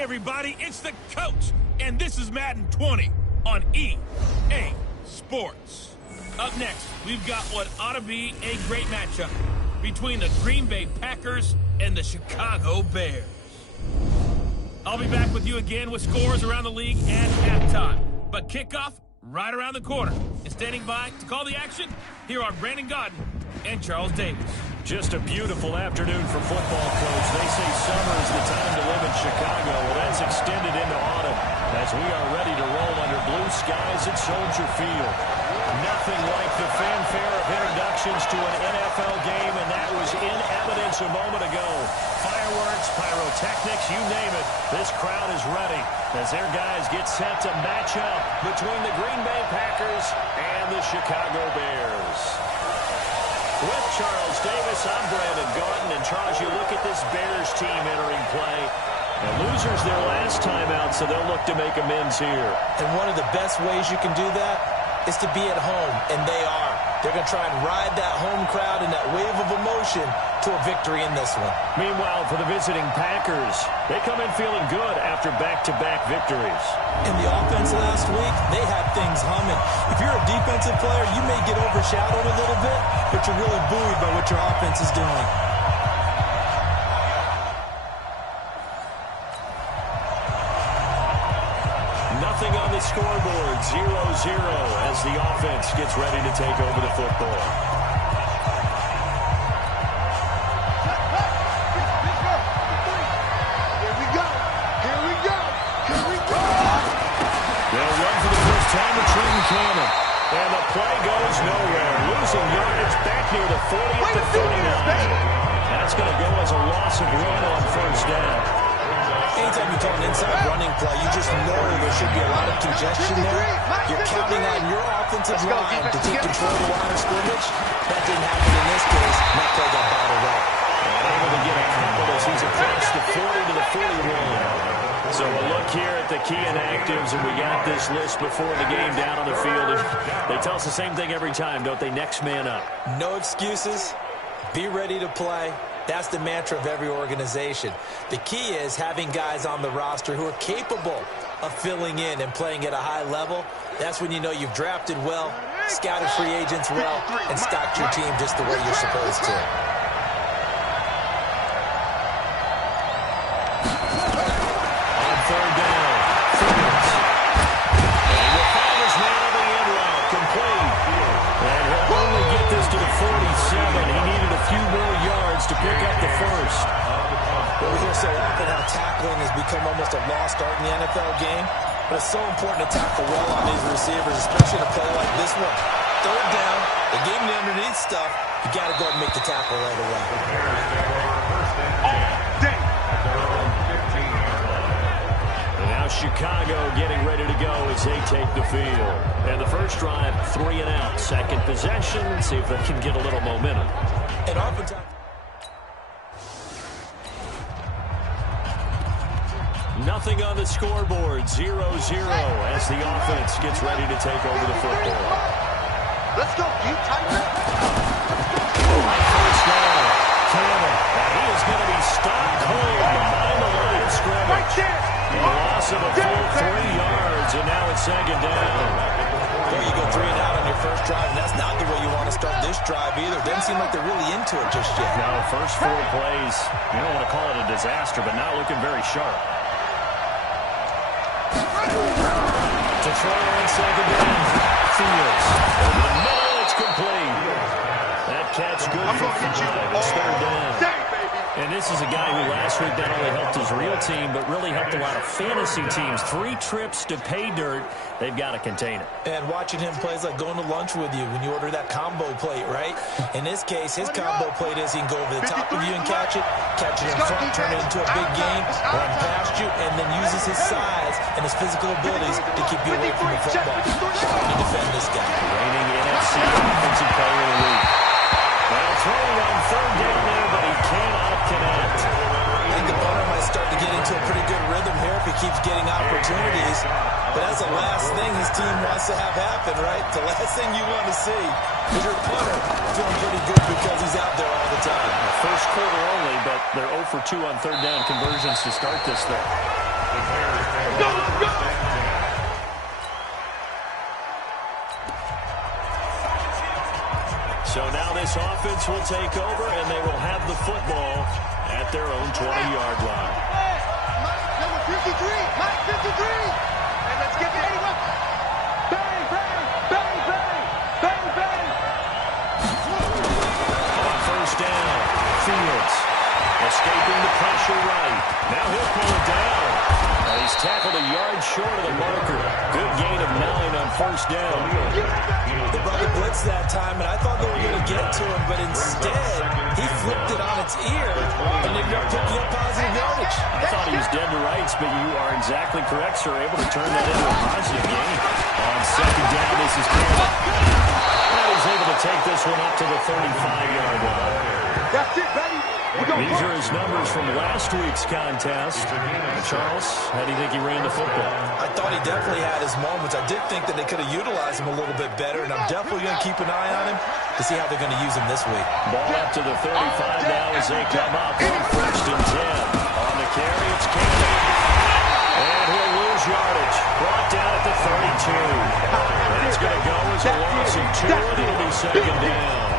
Hey everybody, it's the coach, and this is Madden 20 on EA Sports. Up next, we've got what ought to be a great matchup between the Green Bay Packers and the Chicago Bears. I'll be back with you again with scores around the league at halftime. But kickoff right around the corner. And standing by to call the action, here are Brandon Gaudin and Charles Davis. Just a beautiful afternoon for football, Coach. They say summer is the time to live in Chicago. Well, that's extended into autumn as we are ready to roll under blue skies at Soldier Field. Nothing like the fanfare of introductions to an NFL game, and that was in evidence a moment ago. Fireworks, pyrotechnics, you name it. This crowd is ready as their guys get set to match up between the Green Bay Packers and the Chicago Bears. With Charles Davis, I'm Brandon Gaudin. And Charles, you look at this Bears team entering play. The losers their last time out, so they'll look to make amends here. And one of the best ways you can do that is to be at home, and they are. They're going to try and ride that home crowd and that wave of emotion to a victory in this one. Meanwhile, for the visiting Packers, they come in feeling good after back-to-back victories. In the offense last week, they had things humming. If you're a defensive player, you may get overshadowed a little bit, but you're really buoyed by what your offense is doing. Nothing on the scoreboard, 0-0 as the offense gets ready to take over the football. They'll run for the first time with Trenton Cannon. And the play goes nowhere. Losing yardage back near the 40 to 39. That's going to go as a loss of run on first down. Anytime you call an inside running play, you just know there should be a lot of congestion there. You're counting on your offensive line to take control of the line of scrimmage. That didn't happen in this case. That play got bottled up. And able to get a couple as he's across the 40 to the 41. So a look here at the key inactives, and we got this list before the game down on the field. And they tell us the same thing every time, don't they? Next man up. No excuses. Be ready to play. That's the mantra of every organization. The key is having guys on the roster who are capable of filling in and playing at a high level. That's when you know you've drafted well, scouted free agents well, and stocked your team just the way you're supposed to. On third down, Fields. And the Farmers man on the end route, complete. And he'll only get this to the 47. He needed a few more yards to pick up the first. Well, we hear so often how tackling has become almost a lost art in the NFL game. But it's so important to tackle well on these receivers, especially in a play like this one. Third down, they gave him the underneath stuff. You got to go and make the tackle right away. And now Chicago getting ready to go as they take the field. And the first drive, 3 and out. Second possession, see if they can get a little momentum. And oftentimes, nothing on the scoreboard, 0-0 as the offense gets ready to take over the football. Let's go, you tighten up. First down, Cannon. And he is going to be stopped cold behind the line of scrimmage. A loss of a full 3 yards, and now it's second down. There you go, 3 and out on your first drive, and that's not the way you want to start this drive either. Doesn't seem like they're really into it just yet. No, first 4 plays, you don't want to call it a disaster, but not looking very sharp. To throw on second down, Fields. Over the middle, it's complete. That catch good for 5. It's third down. And this is a guy who last week not only helped his real team, but really helped a lot of fantasy teams. 3 trips to pay dirt. They've got to contain it. And watching him play is like going to lunch with you when you order that combo plate, right? In this case, his combo plate is he can go over the top of you and catch it in front, turn it into a big game, run past you, and then uses his size and his physical abilities to keep you away from the football. You defend this guy. Reigning NFC Offensive Player of the Week. Well, throwing on third down there, but he cannot connect. I think the punter might start to get into a pretty good rhythm here if he keeps getting opportunities. But that's the last thing his team wants to have happen, right? The last thing you want to see is your punter feeling pretty good because he's out there all the time. First quarter only, but they're 0 for 2 on third down conversions to start this thing. So now this offense will take over, and they will have the football at their own 20-yard line. Number 53, Mike 53. And let's get the 81. Bang, bang, bang, bang, bang, bang. On first down, Fields escaping the pressure right. Now he'll pull it down. And he's tackled a yard short of the marker. Good gain of 9 on first down. They brought the blitz that time, and I thought they were going to get to him, but instead, he flipped it on its ear, and ended up picking up positive yardage. I thought he was dead to rights, but you are exactly correct, sir. Able to turn that into a positive gain. On second down, this is Campbell. And he's able to take this one up to the 35-yard line. That's it, baby. These are his numbers from last week's contest. Charles, how do you think he ran the football? I thought he definitely had his moments. I did think that they could have utilized him a little bit better, and I'm definitely going to keep an eye on him to see how they're going to use him this week. Ball up to the 35 now as they come up on first and 10. On the carry, it's Campbell. And he'll lose yardage. Brought down at the 32. That's going to go as a loss of 2, and it'll be second down.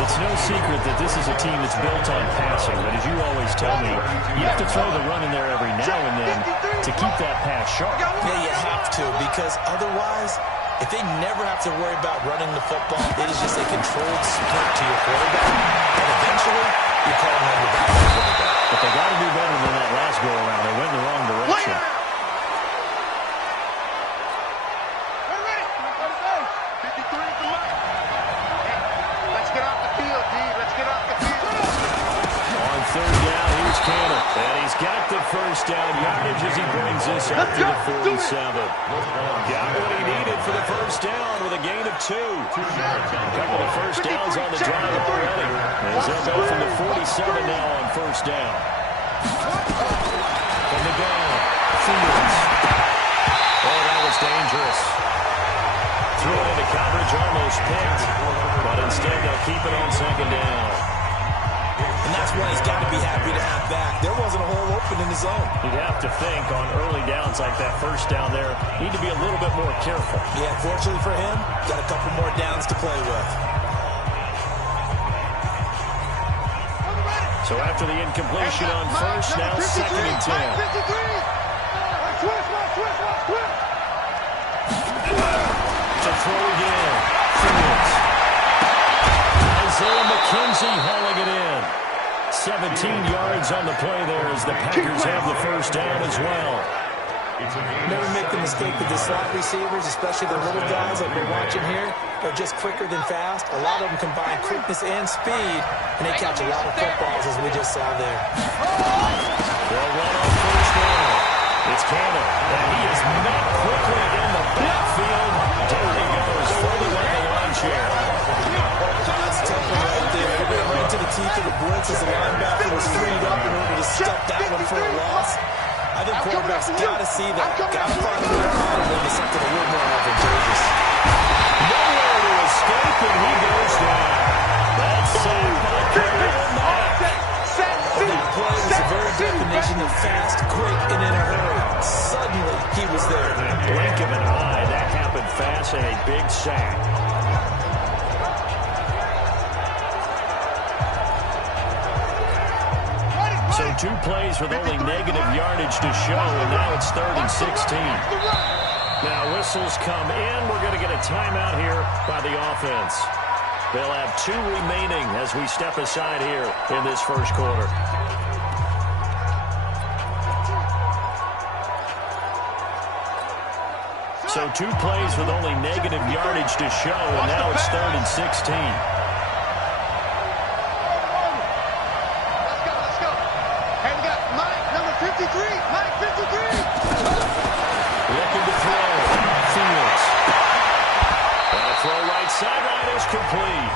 It's no secret that this is a team that's built on passing, but as you always tell me, you have to throw the run in there every now and then to keep that pass sharp. Yeah, you have to, because otherwise, if they never have to worry about running the football, it is just a controlled sprint to your quarterback, and eventually, you're calling on your back quarterback. But they got to do better than that last go-around. They went in the wrong direction. Third down, here's Cannon. And he's got the first down yardage as he brings this up to the 47. Got what he needed for the first down with a gain of 2. A couple of first downs on the drive already. As they'll go from the 47 now on first down. From the gun, Fields. Oh, that was dangerous. Threw it into coverage, almost picked. But instead, they'll keep it on second down. And that's why he's got to be happy to have back. There wasn't a hole open in the zone. You'd have to think on early downs like that first down there, need to be a little bit more careful. Yeah, fortunately for him, got a couple more downs to play with. So after the incompletion on first, now second and 10. To throw again, Fields. Isaiah McKenzie hauling it in. 17 yards on the play there as the Packers have the first down as well. Never make the mistake with the slot receivers, especially the little guys like we're watching here. They're just quicker than fast. A lot of them combine quickness and speed, and they catch a lot of footballs, as we just saw there. They'll run on first down. It's Cannon, and he is met quickly in the backfield. There he goes, folding like a lawn chair. That's tough right there. He ran right to the teeth of the blitz as the linebacker was freed up in order to stop that one for a loss. I think quarterbacks got to see that. Got to find a way out of him to something a little more advantageous. Nowhere to escape, and he goes down. That's sacked by Khalil Mack. The play was the very definition of fast, quick, and in a hurry. Suddenly, he was there. Blink of an eye, that happened fast, and a big sack. So 2 plays with only negative yardage to show, and now it's 3rd and 16. Now whistles come in. We're going to get a timeout here by the offense. They'll have 2 remaining as we step aside here in this first quarter. So 2 plays with only negative yardage to show, and now it's 3rd and 16. Looking to throw. Fields. And a throw right sideline is complete.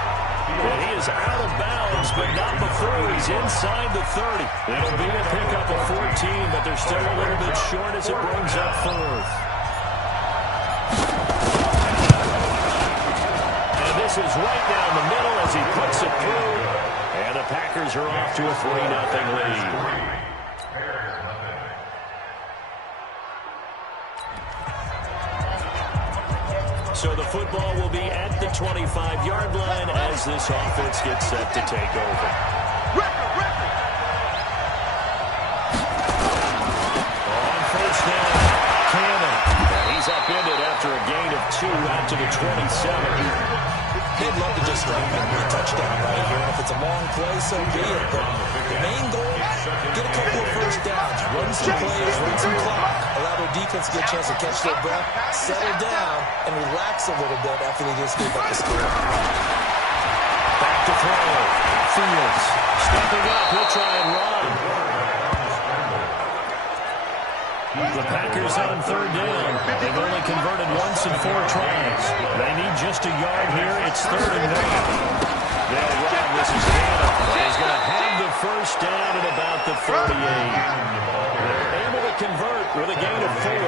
And he is out of bounds, but not before he's inside the 30. It'll be a pickup of 14, but they're still a little bit short as it brings up 4th. And this is right down the middle as he puts it through. And the Packers are off to a 3-0 lead. So the football will be at the 25-yard line as this offense gets set to take over. On first down, Cannon. He's upended after a gain of 2 out to the 27. They'd love to just strike a touchdown right here. And if it's a long play, so be it. But the main goal, get a couple of first downs, run some plays, run some clock, allow their defense to get a chance to catch their breath, settle down, and relax a little bit after they just gave up the score. Back to throw. Fields stepping up. He'll try and run. The Packers on third down. They've only converted once in 4 tries. They need just a yard here. It's 3rd and 1. They'll run. This is Cannon. He's going to have the first down at about the 38. They're able to convert with a gain of 4.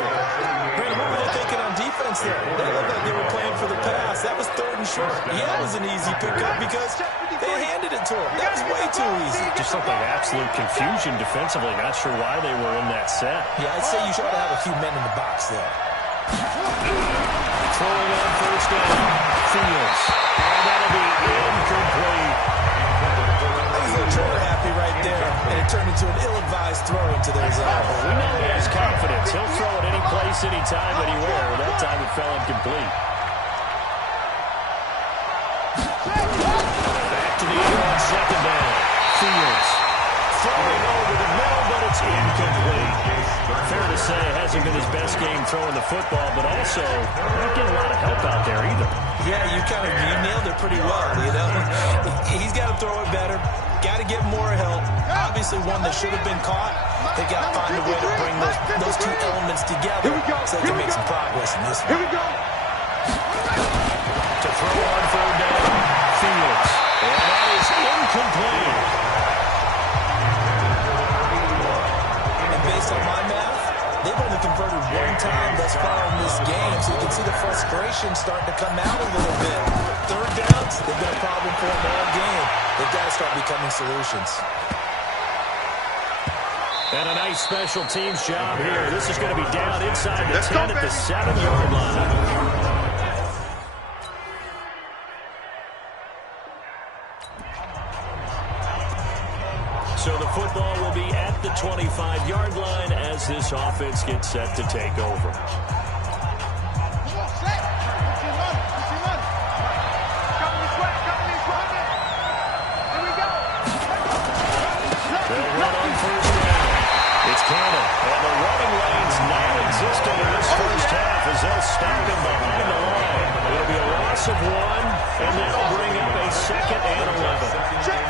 Brandon, what were they thinking on defense there? They looked like they were playing for the pass. That was 3rd and short. Yeah, it was an easy pickup because they handed it to him. That was way too easy. Just looked like absolute confusion defensively. Not sure why they were in that set. Yeah, I'd say you should have a few men in the box there. Throwing on first down. Fields. And that'll be incomplete. That was a little trigger happy right there. And it turned into an ill-advised throw into their zone. We know he has confidence. He'll throw it any place, anytime, anywhere. That time it fell incomplete. Back to the air on second down. Fields. Throwing over the middle, but it's incomplete. Fair to say it hasn't been his best game throwing the football, but also not getting a lot of help out there either. Yeah, you nailed it pretty well, you know. He's got to throw it better. Got to get more help. Obviously one that should have been caught. They got to find a way to bring those 2 elements together so they can make some progress in this one. Here we go. To throw on third down. Fields. And that is incomplete. Based on my math, they've only converted 1 time thus far in this game, so you can see the frustration starting to come out a little bit. Third downs, they've been a problem for them all game. They've got to start becoming solutions. And a nice special teams job here. This is going to be down inside the 10 at the 7-yard line. So the football will be at the 25-yard line as this offense gets set to take over. They'll run on first down. It's Cannon. And the running lane's non-existent in this first half as they'll stop him behind the line. It'll be a loss of 1, and that'll bring up a 2nd and 11.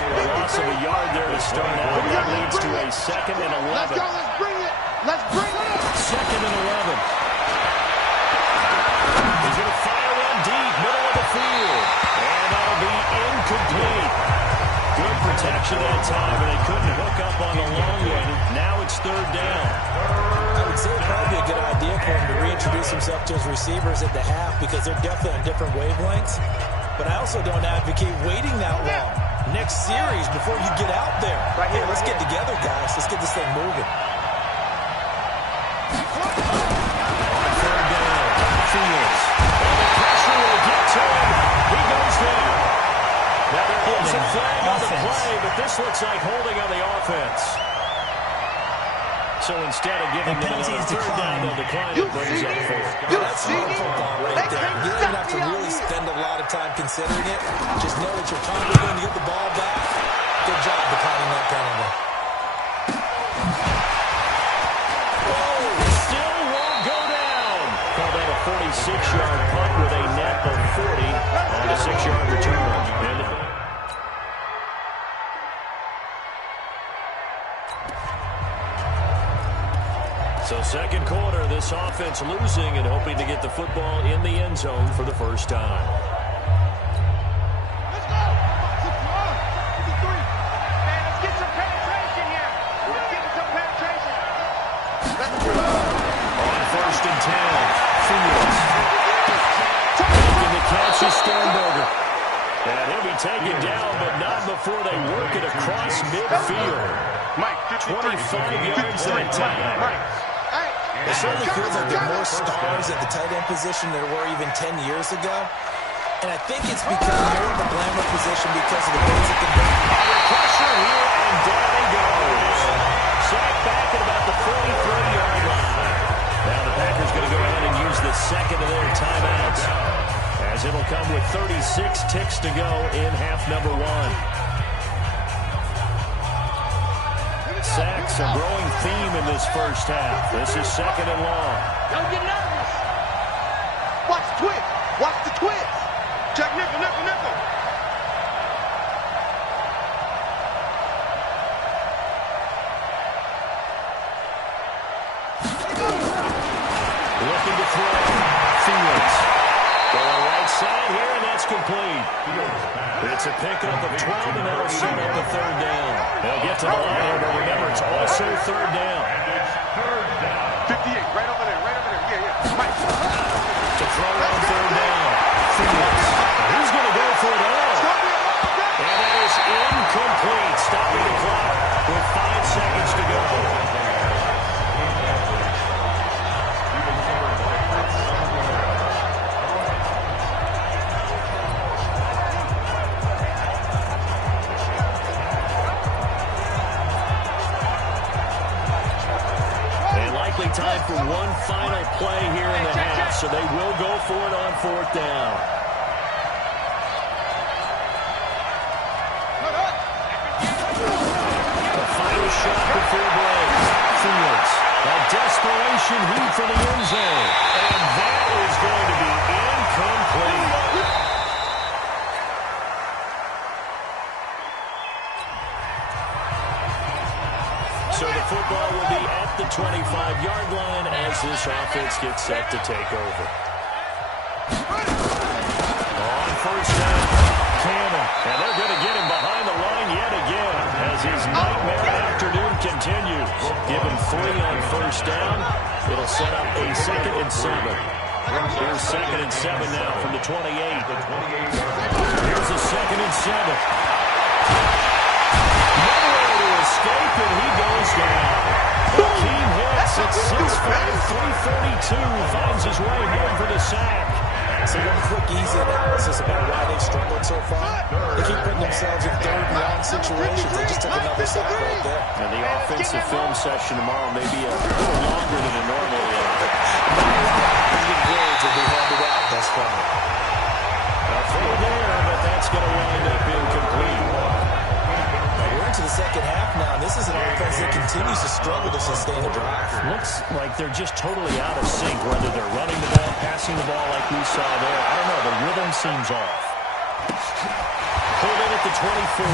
A loss of a yard there to start out. That leads to a 2nd and 11. Let's go. Let's bring it. Let's bring it. 2nd and 11. He's going to fire one deep, middle of the field. And that'll be incomplete. Good protection that time, and they couldn't hook up on the long one. Now it's 3rd down. I would say it'd probably be a good idea for him to reintroduce himself to his receivers at the half because they're definitely on different wavelengths. But I also don't advocate waiting that long. Next series, before you get out there. Right here, let's get together, guys. Let's get this thing moving. On third down, Fields. And the pressure will get to him. He goes down. Now there is a flag on the play, but this looks like holding on the offense. So instead of giving them another third down, they'll decline it, brings up 4th. That's smart football right there. You don't have to really spend a lot of time considering it. Just know that you're probably going to get the ball back. Good job declining that penalty. Still won't go down. Called that a 46-yard punt with a net of 40 on a 6-yard return. So second quarter, this offense losing and hoping to get the football in the end zone for the first time. Let's go. 53. Man, let's get some penetration here. Let's get some penetration. Let's go. On 1st and 10, Fields. Making the catch is Sternberger. And he'll be taken down, but not before they work it across midfield. Mike, 25 yards that time. Mike. Hey, It certainly feels like there are more stars at the tight end position than there were even 10 years ago. And I think it's become more of a glamour position because of the ways it can be. Under pressure here, and down he goes. Sacked back at about the 43-yard line. Now the Packers going to go ahead and use the second of their timeouts, as it'll come with 36 ticks to go in half number one. Sacks, a growing theme in this first half. This is second and long. Don't get nervous. Watch the twist. Watch the twist. Check nickel, nickel, nickel. Looking to throw. Fields. Going right side here, and that's complete. It's a pickup of 12, and that'll set up the third down. They'll get to the line here, but remember, it's also third down. 58, right over there, right over there. Yeah, yeah. Right. To throw on third down. Fields. He's going to go for it all. And that is incomplete. Stopping the clock with 5 seconds to go. Time for one final play here in the half, so they will go for it on fourth down. The final shot before break. Fields, a desperation heat for the end zone, and that is going to be incomplete. So the football will be at the 25-yard line as this offense gets set to take over. On first down, Cannon. And they're going to get him behind the line yet again as his nightmare afternoon continues. Give him 3 on first down. It'll set up a 2nd and 7. Here's 2nd and 7 now from the 28. Here's a 2nd and 7. Escape, and he goes down. Akeem hits at 6'5", 332, finds his way home for the sack. So one quick, easy analysis about why they've struggled so far. They keep putting themselves in third and long situations. They just took another sack right there. And the offensive film session tomorrow may be a little longer than it normally is. Not a lot of positive grades will be handed out thus far. A throw there, but that's going to wind up incomplete. We're into the second half now. This is an offense that continues to struggle to sustain a drive. Looks like they're just totally out of sync, whether they're running the ball, passing the ball like we saw there. I don't know. The rhythm seems off. Pulled in at the 24.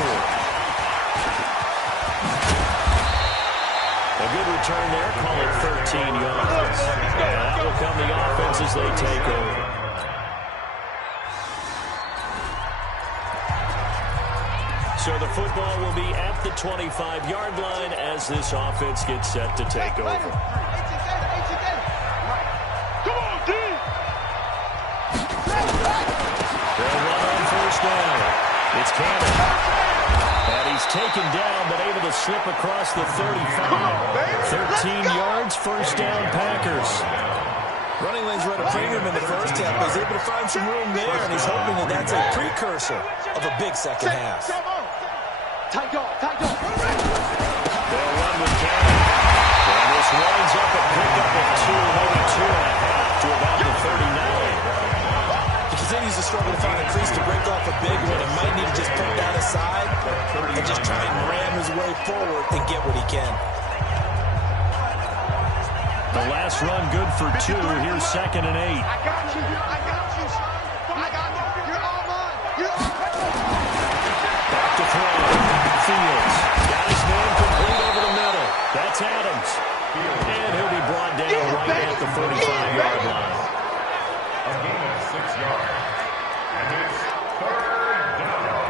A good return there. Call it 13 yards. And that will come the offense as they take over. So the football will be at the 25-yard line as this offense gets set to take over. Come on, D! They'll run on first down. It's Cannon. And he's taken down, but able to slip across the 35. 13 yards, first down, Packers. Running lanes run a premium in the first half. He's able to find some room there, and he's hoping that that's a precursor of a big second half. Tight dog, tight dog. They'll run with Cannon. And this winds up a pickup of 2, maybe 2.5 to about the 39. He continues to struggle to find a crease to break off a big one and might need to just put that aside and just try and ram his way forward and get what he can. The last run good for 2. Here's 2nd and 8. I got you, son. I got you. You're all mine. You're all mine. Back to throw. Fields. Got his man complete over the middle. That's Adams. And he'll be brought down right at the 45-yard line. A gain of 6 yards. And it's third down.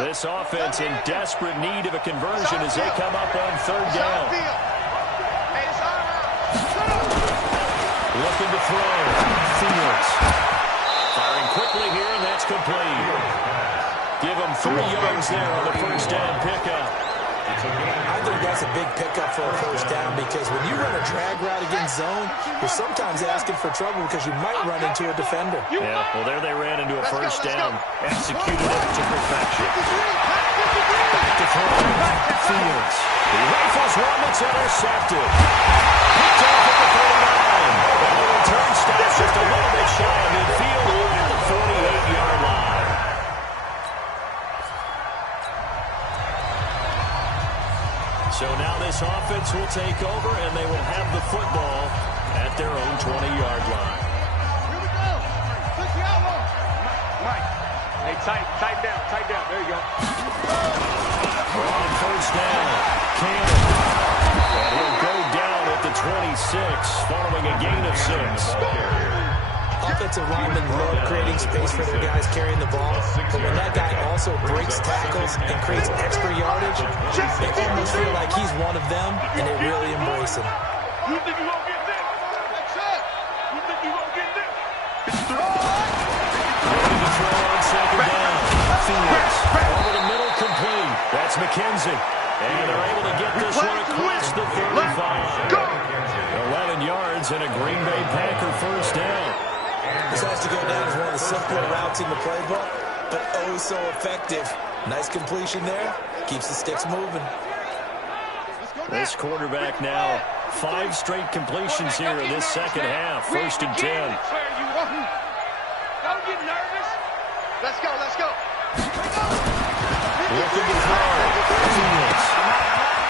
This offense in desperate need of a conversion as they come up on third down. Looking to throw. Fields. Firing quickly here, and that's complete. Give them 3 yards there on the first down pickup. I think that's a big pickup for a first down because when you run a drag route against zone, you're sometimes asking for trouble because you might run into a defender. Yeah, well, there they ran into a first down. Executed it to perfection. Back to throw. Fields. He rifles one that's intercepted. Picked off at the 49. And the return stops just a little bit shy of midfield at the 48-yard line. So now this offense will take over, and they will have the football at their own 20-yard line. Here we go. Push the outlaw. Mike. Hey, tight down. There you go. We're on first down. Cannon. And he'll go down at the 26, following a gain of 6. Offensive linemen love creating space for their guys carrying the ball, but when that guy also breaks tackles and creates extra yardage, they almost feel like he's one of them, and they really embrace him. You think you won't get this? That's it. You think you won't get this? Ready to throw on second down. Fields. Over the middle, complete. That's McKenzie. And they're able to get this one across the 35. 11 yards and a Green Bay Packer first down. This has to go down as one of the simpler routes in the playbook, but oh so effective. Nice completion there. Keeps the sticks moving. This quarterback now, 5 straight completions here in this second half. First and 10. Don't get nervous. Let's go. Looking to throw. Fields.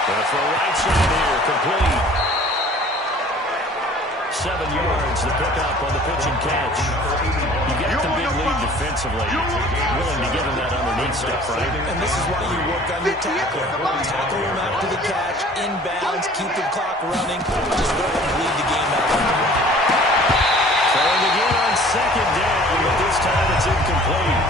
Gonna throw right side here, complete. 7 yards, the pickup on the pitch and catch. You get the big lead defensively. Willing to give him that underneath stuff, right? And this is why you work on your tackle. Tackle him after the catch, inbounds, keep the clock running. Just go ahead and lead the game out. Throwing again on second down, but this time it's incomplete.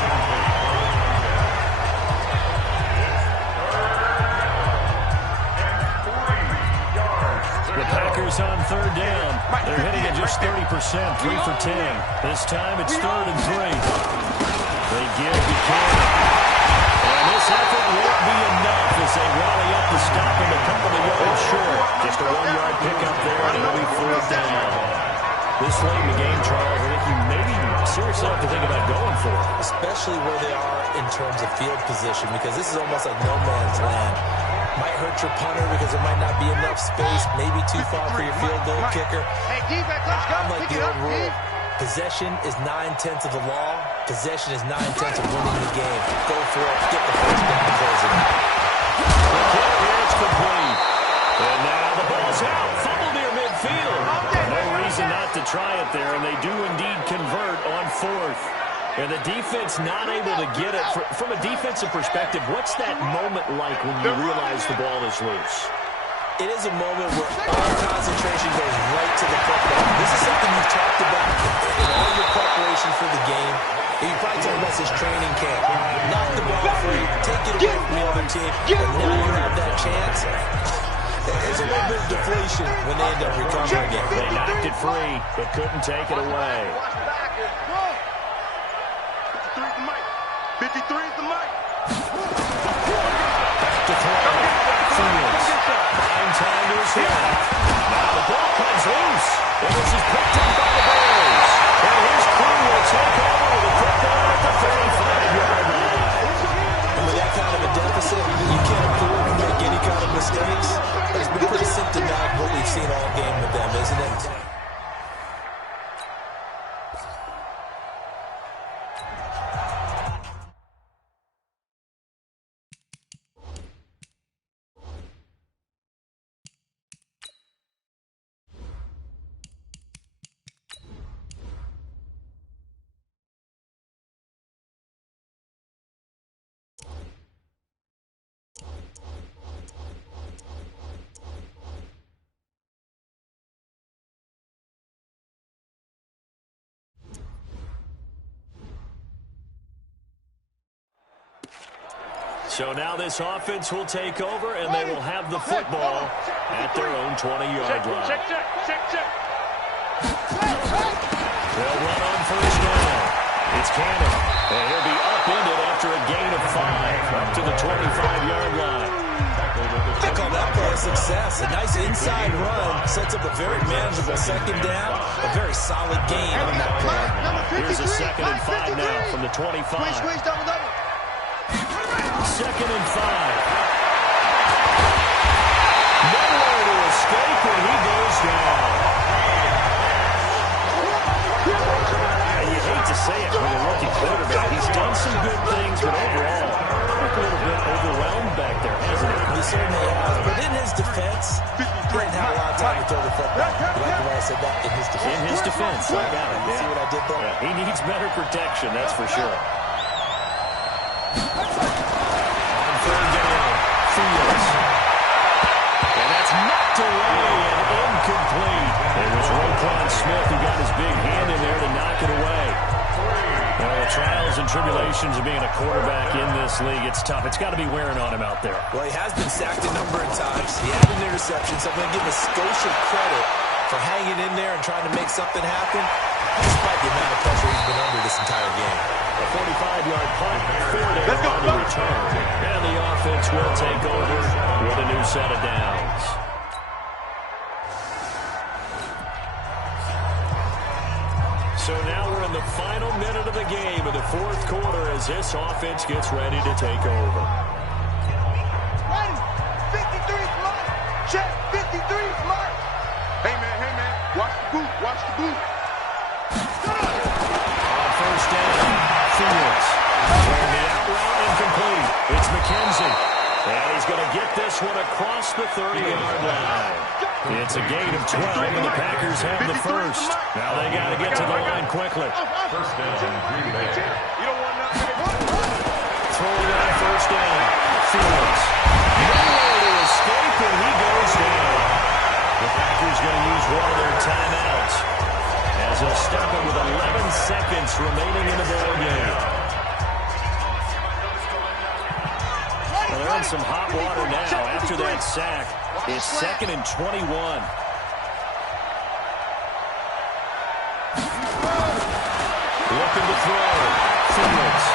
The Packers on third down. They're hitting at just 30%, 3 for 10. This time it's 3rd and 3. They give to Cannon. And this effort won't be enough as they rally up to stop him a couple of yards short. Just a 1-yard pickup there, and it'll be 4th down. This late in the game, Charles, I think you maybe seriously have to think about going for it. Especially where they are in terms of field position, because this is almost like no man's land. Might hurt your punter because there might not be enough space, maybe too far for your field goal kicker. Hey, D-back, let's go. I'm like the old rule. Possession is 9/10 of the law. Possession is 9/10 of winning the game. Go for it. Get the first down. Close it out. It's complete. And now the ball's out. Fumble near midfield. No reason not to try it there, and they do indeed convert on 4th. And the defense not able to get it. From a defensive perspective, what's that moment like when you realize the ball is loose? It is a moment where all concentration goes right to the football. This is something you've talked about in all your preparation for the game. And you probably talked about this training camp. Knock the ball free, take it away from the other team, and now you have that chance. There's a little bit of deflation when they end up recovering it. They knocked it free, but couldn't take it away. 53 is the mic. Back to throw. Fields. Buying time to his left. Now the ball comes loose. And this is picked up by the Bears. And his crew will take over with a football at the 35-yard line. And with that kind of a deficit, you can't afford to make any kind of mistakes. But it's been pretty symptomatic what we've seen all game with them, isn't it? So now this offense will take over, and they will have the football at their own 20-yard line. Check. They'll run on first down. It's Cannon. And he'll be upended after a gain of 5 up to the 25-yard line. I call that play a success. A nice inside run sets up a very manageable second down. A very solid gain on that play. Here's a 2nd and 5 now from the 25. Squeeze, double. 2nd and 5. Nowhere to escape, and he goes down. And you hate to say it for the rookie quarterback. He's done some good things, but overall, a little bit overwhelmed back there, hasn't he? He certainly has. But in his defense, he didn't have a lot of time to throw the football. You like the way I said that? In his defense. In his defense. I got it. See what I did there? Yeah, he needs better protection, that's for sure. On 3rd down, Fields. And that's knocked away and incomplete. It was Roquan Smith who got his big hand in there to knock it away. Well, the trials and tribulations of being a quarterback in this league, it's tough. It's got to be wearing on him out there. Well, he has been sacked a number of times. He had an interception, so I'm going to give him a Scotia credit for hanging in there and trying to make something happen, despite the amount of pressure he's been under this entire game. A 45-yard punt, 4 down on the return. And the offense will take over with a new set of downs. So now we're in the final minute of the game of the 4th quarter as this offense gets ready to take over. Ready. 53's mine. Check. 53's mine. Hey, man. Watch the boot. On 1st down, Fields. Throwing the out route incomplete. It's McKenzie. And he's going to get this one across the 30-yard line. It's a gain of 12, and the Packers have the first. Now they got to get to the line quickly. First down, Green Bay. You don't want nothing. Throwing on 1st down, Fields. Nowhere to escape, and he goes down. The Packers going to use one of their timeouts as they'll stop it with 11 seconds remaining in the ball game. Well, they're in some hot water now after that sack. It's 2nd and 21. Looking to throw. Fields.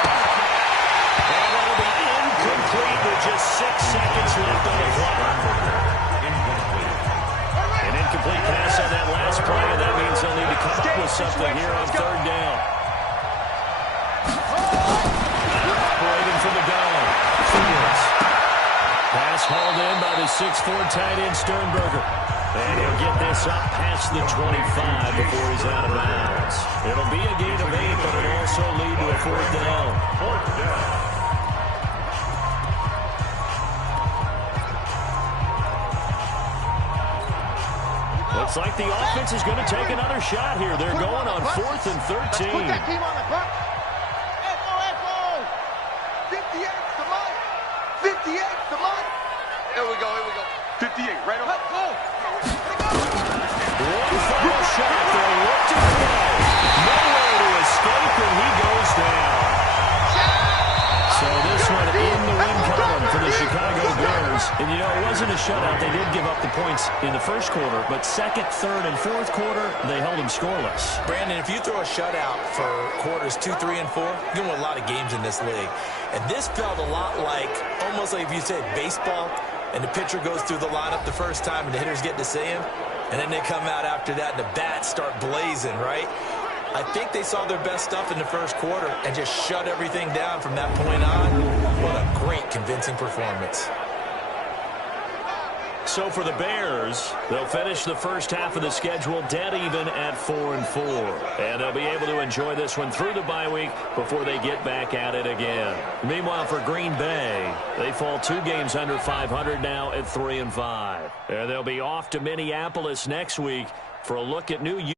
And that'll be incomplete with just 6 seconds left on the clock. An incomplete pass on that last play, and that means they'll need to come up with something here on 3rd down. Operating from the gun. Fields. Pass hauled in by the 6'4" tight end Sternberger. And he'll get this up past the 25 before he's out of bounds. It'll be a gain of 8, but it'll also lead to a 4th down. 4th down. Looks like the offense is going to take another shot here. They're going on 4th and 13. Put that team on the clock. Echo. 58's the money. 58's the money. Here we go. 58, right on. Let's go. One final shot. They'll look to play. Nowhere to escape, and he goes down. So this one in the win column for the Chicago Bears. And, you know, it wasn't a shutout. They did give up the points in the 1st quarter, but 2nd, 3rd, and 4th quarter, they held them scoreless. Brandon, if you throw a shutout for quarters 2, 3, and 4, you win a lot of games in this league. And this felt a lot like, almost like if you said baseball, and the pitcher goes through the lineup the first time, and the hitters get to see him, and then they come out after that, and the bats start blazing, right? I think they saw their best stuff in the 1st quarter and just shut everything down from that point on. What a great, convincing performance. So for the Bears, they'll finish the first half of the schedule dead even at 4-4. And they'll be able to enjoy this one through the bye week before they get back at it again. Meanwhile, for Green Bay, they fall 2 games under 500 now at 3-5. And they'll be off to Minneapolis next week for a look at New York.